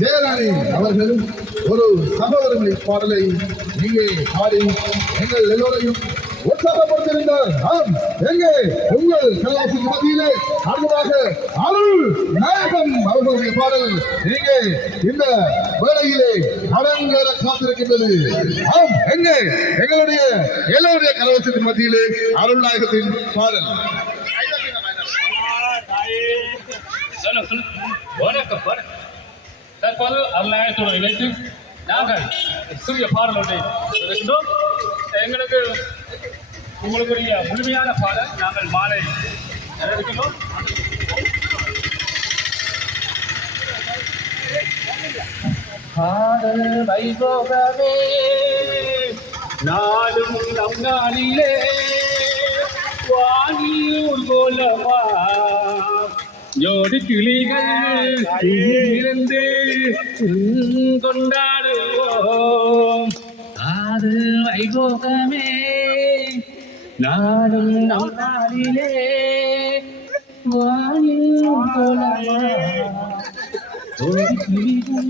ஜெயராணி அவர்கள் ஒரு சகோதரர்களை பாடலை இங்கே பாடி எங்கள் எல்லோரையும் உற்சாகப்படுத்தியிருந்தார். ஆம், எங்கே உங்கள் கல்லாசி மத்தியிலே அடுத்ததாக அருள் நாயகம் அவர்களுடைய பாடல் இங்கே இந்த வேளையிலே அரங்கேற காத்திருக்கின்றது. ஆம், எங்கே எங்களுடைய எல்லோருடைய கலவசத்தின் மத்தியிலே அருள் நாயகத்தின் பாடல். வணக்கம். தற்போது அருள்நாயகத்தோடு இணைத்து நாங்கள் சிறிய பாடல் ஒன்றை இருக்கின்றோம். எங்களுக்கு உங்களுக்குரிய முழுமையான பாடல் நாங்கள் மாலை இருக்கின்றோம். பாடல் வைபோகவே நாடும் நம் நாளிலே வாணியூர் கோலமா ஜோடி கிளிகள் இருந்து கொண்டாடுவோம். அது வைபோகமே நாடும் நம் நாளிலே வாணியூர் கோலமா ஜோடி கிளிகள்